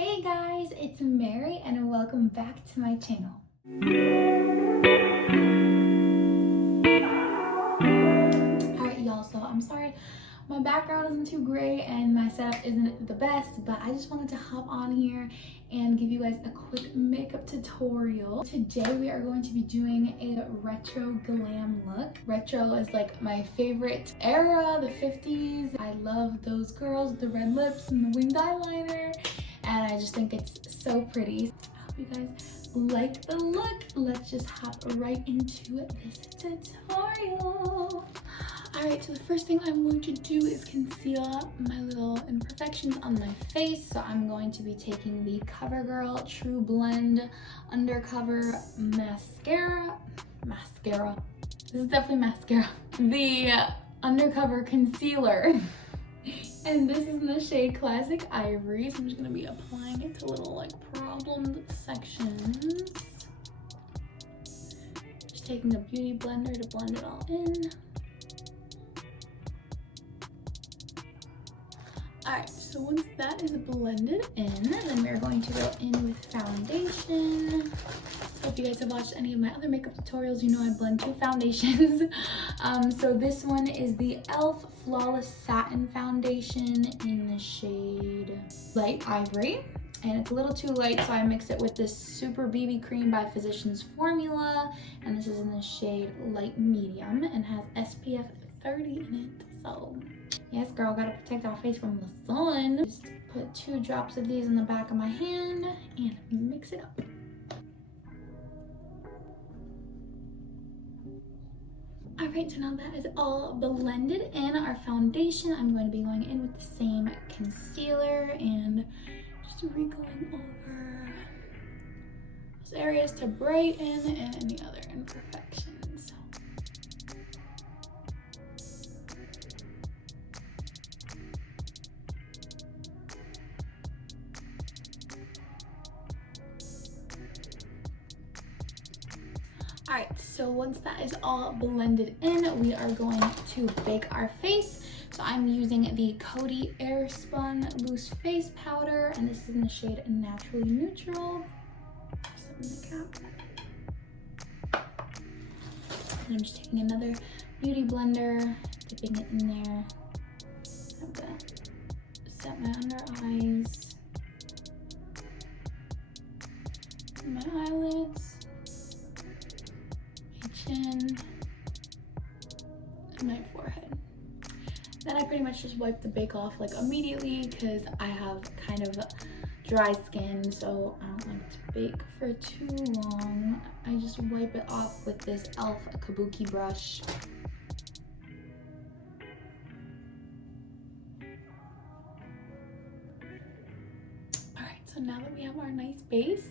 Hey guys, it's Mary and welcome back to my channel. Alright y'all, so I'm sorry my background isn't too great and my setup isn't the best, but I just wanted to hop on here and give you guys a quick makeup tutorial. Today we are going to be doing a retro glam look. Retro is like my favorite era, the 50s. I love those girls with the red lips and the winged eyeliner, and I just think it's so pretty. I hope you guys like the look. Let's just hop right into this tutorial. Alright, so the first thing I'm going to do is conceal my little imperfections on my face. So I'm going to be taking the CoverGirl True Blend Undercover Mascara. This is definitely mascara. The Undercover Concealer. And this is in the shade Classic Ivory. So I'm just going to be applying it to little like problem sections. Just taking a beauty blender to blend it all in. Alright, so once that is blended in, then we're going to go in with foundation. So if you guys have watched any of my other makeup tutorials, you know I blend two foundations. So this one is the e.l.f. Flawless Satin Foundation in the shade Light Ivory. And it's a little too light, so I mix it with this Super BB Cream by Physicians Formula. And this is in the shade Light Medium and has SPF 30 in it. So yes, girl, gotta protect our face from the sun. Just put 2 drops of these in the back of my hand and mix it up. Alright, so now that is all blended in our foundation, I'm going to be going in with the same concealer and just re-going over those areas to brighten and any other imperfections. Alright, so once that is all blended in, we are going to bake our face. So I'm using the Coty Airspun Loose Face Powder, and this is in the shade Naturally Neutral. Set in the cap. And I'm just taking another beauty blender, dipping it in there. I'm gonna set my under eyes, my eyelids, chin, and my forehead. Then I pretty much just wipe the bake off like immediately because I have kind of dry skin, so I don't like to bake for too long. I just wipe it off with this e.l.f. Kabuki brush. Alright, so now that we have our nice base,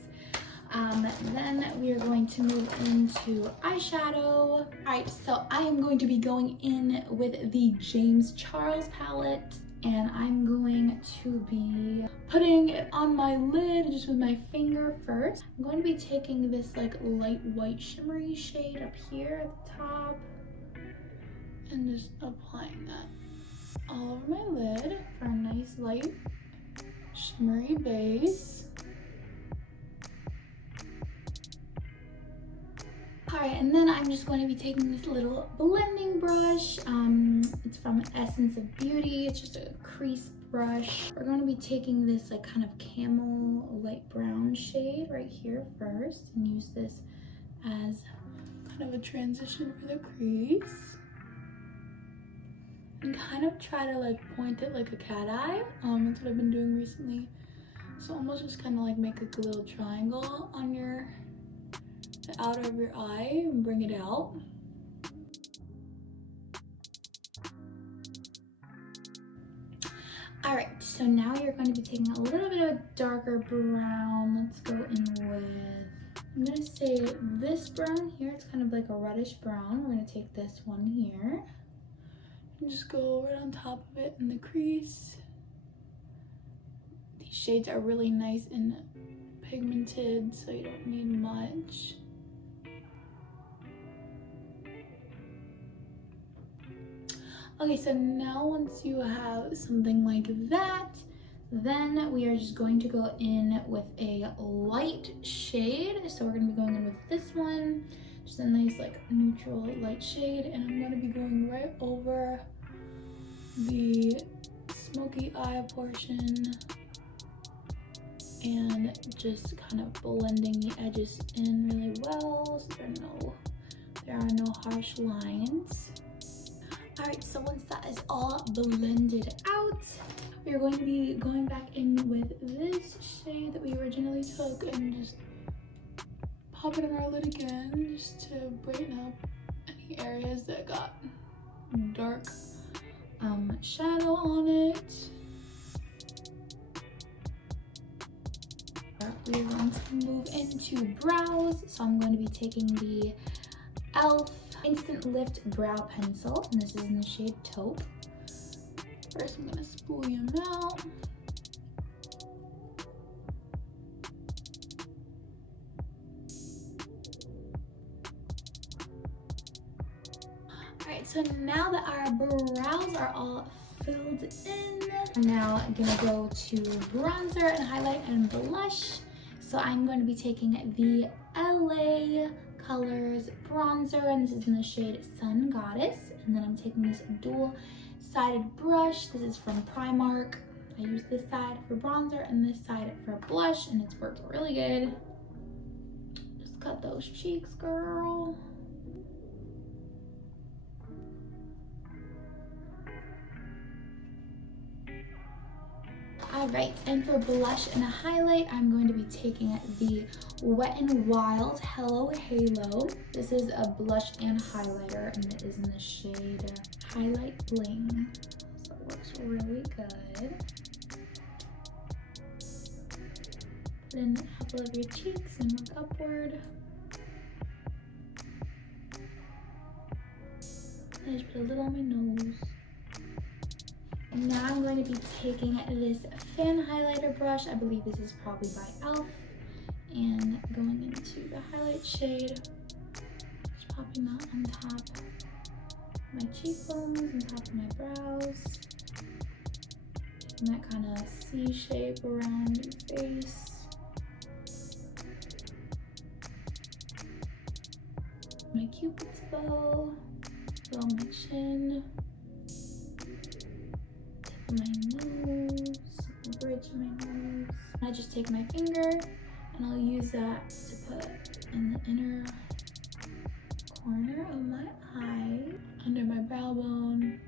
then we are going to move into eyeshadow. Alright, so I am going to be going in with the James Charles palette, and I'm going to be putting it on my lid just with my finger first. I'm going to be taking this like light white shimmery shade up here at the top and just applying that all over my lid for a nice light shimmery base. Alright, and then I'm just going to be taking this little blending brush. It's from Essence of Beauty. It's just a crease brush. We're going to be taking this like kind of camel light brown shade right here first and use this as kind of a transition for the crease. And kind of try to like point it like a cat eye. That's what I've been doing recently. So almost just kind of like make like a little triangle on the outer of your eye and bring it out. Alright, so now you're going to be taking a little bit of a darker brown. Let's go in with, I'm going to say this brown here. It's kind of like a reddish brown. We're going to take this one here and just go right on top of it in the crease. These shades are really nice and pigmented, so you don't need much. Okay, so now once you have something like that, Then we are just going to go in with a light shade. So we're gonna be going in with this one, just a nice like neutral light shade. And I'm gonna be going right over the smoky eye portion and just kind of blending the edges in really well so there are no harsh lines. All right, so once that is all blended out, we are going to be going back in with this shade that we originally took and just pop it in our lid again, just to brighten up any areas that got dark shadow on it. We are going to move into brows, so I'm going to be taking the e.l.f. Instant Lift Brow Pencil, and this is in the shade Taupe. First, I'm gonna spoolie them out. Alright, so now that our brows are all filled in, I'm now gonna go to bronzer and highlight and blush. So I'm going to be taking the LA Colors bronzer, and this is in the shade Sun Goddess. And then I'm taking this dual-sided brush. This is from Primark. I use this side for bronzer and this side for blush, and it's worked really good. Just cut those cheeks, girl. All right, and for blush and a highlight, I'm going to be taking the Wet n Wild Hello Halo. This is a blush and highlighter, and it is in the shade Highlight Bling. So it works really good. Put in a couple of your cheeks and work upward. And I just put a little on my nose. And now I'm going to be taking this fan highlighter brush. I believe this is probably by e.l.f. And going into the highlight shade. Just popping that on top of my cheekbones, on top of my brows. Making that kind of C shape around your face. My Cupid's bow, on my chin. My nose, bridge my nose. I just take my finger and I'll use that to put in the inner corner of my eye, under my brow bone,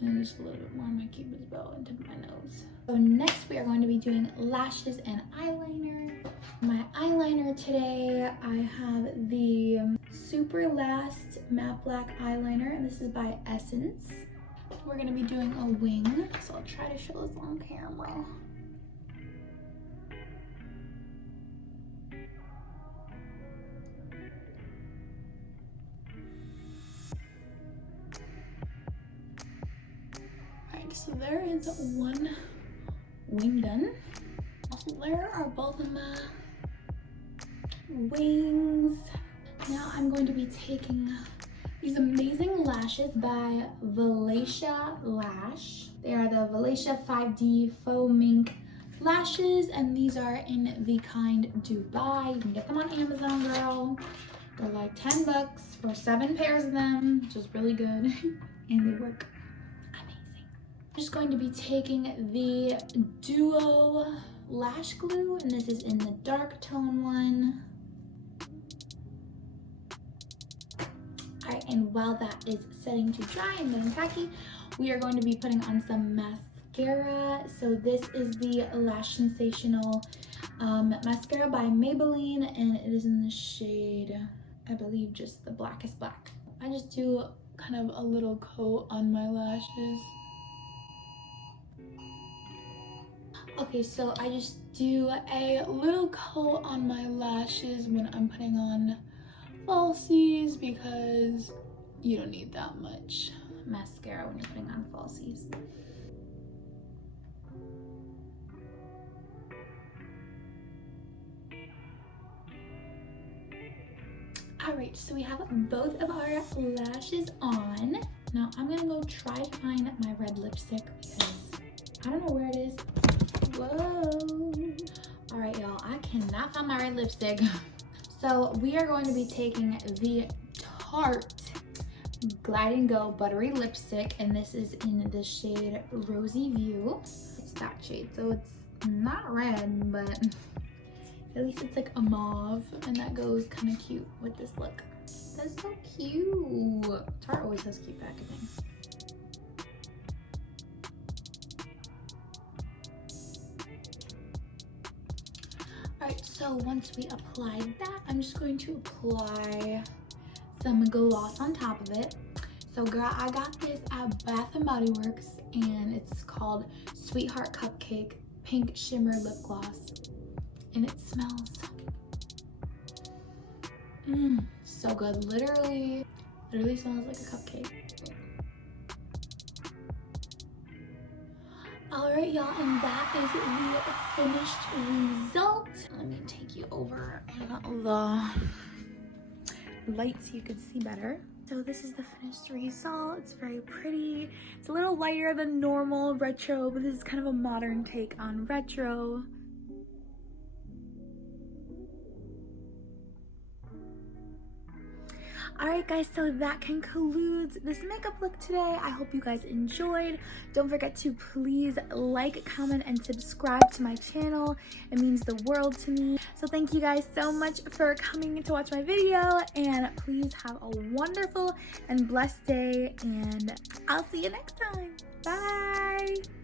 and just a little bit more of my Cupid's bow into my nose. So next we are going to be doing lashes and eyeliner. My eyeliner today, I have the Super Last Matte Black Eyeliner, and this is by Essence. We're gonna be doing a wing, so I'll try to show this on camera. Alright, so there is one wing done. So there are both of my wings. Now I'm going to be taking these amazing lashes by Valacia Lash. They are the Valacia 5D Faux Mink lashes, and these are in the kind Dubai. You can get them on Amazon, girl. They're like 10 bucks for 7 pairs of them, which is really good. And they work amazing. I'm just going to be taking the Duo Lash Glue, and this is in the dark tone one. Alright, and while that is setting to dry and getting tacky, we are going to be putting on some mascara. So this is the Lash Sensational mascara by Maybelline, and it is in the shade, I believe, just the blackest black. I just do kind of a little coat on my lashes. Okay, so I just do a little coat on my lashes when I'm putting on falsies, because you don't need that much mascara when you're putting on falsies. Alright, so we have both of our lashes on. Now I'm gonna go try to find my red lipstick because I don't know where it is. Whoa. All right, y'all, I cannot find my red lipstick. So we are going to be taking the Tarte Glide and Go Buttery Lipstick, and this is in the shade Rosy View. It's that shade, so it's not red, but at least it's like a mauve, and that goes kind of cute with this look. That's so cute. Tarte always has cute packaging. Alright, so once we applied that, I'm just going to apply some gloss on top of it. So girl, I got this at Bath & Body Works, and it's called Sweetheart Cupcake Pink Shimmer Lip Gloss. And it smells so good. Literally smells like a cupcake. Alright, y'all, and that is the finished result. Let me take you over the light so you can see better. So this is the finished result. It's very pretty. It's a little lighter than normal retro, but this is kind of a modern take on retro. Alright guys, so that concludes this makeup look today. I hope you guys enjoyed. Don't forget to please like, comment, and subscribe to my channel. It means the world to me. So thank you guys so much for coming to watch my video, and please have a wonderful and blessed day, and I'll see you next time. Bye!